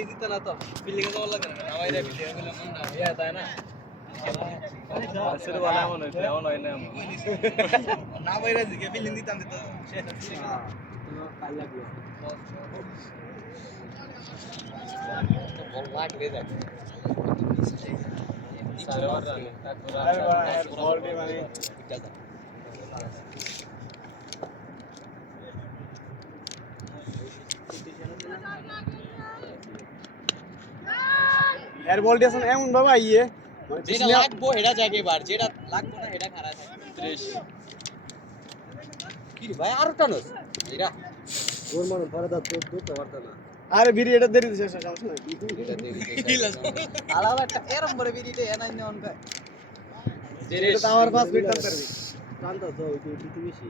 ఇది తనతో ఫీలింగ్ వల్ల కదా నవైరా ఫీలింగ్ వల్ల మొన్న ఏతా నా అసలు వాలా మను ఏమో అయినా నా వైరా దిగే ఫీలింగ్ ది తంది తో కాళ్ళకి బోల్ లాట్ రే जा సర్వర్ రాని బోల్ भी माने चलता এর বল দিয়েছেন এমন ভাবে আইয়ে যেটা লাগবো হেডা জায়গা বার যেটা লাগবো না হেডা খারাপ থাকে 30 কি রে ভাই আর টানস এরা গোর মান ধরে দাও তো পারতা না আরে বিড়ি এটা দেরি দিছে সমস্যা নাই এটা দেরি আলা আলা এরম বড় বিড়িতে এনাই নেন কা এটা তো আমার 5 মিনিট টান করবি টানতা তো ওই বেশি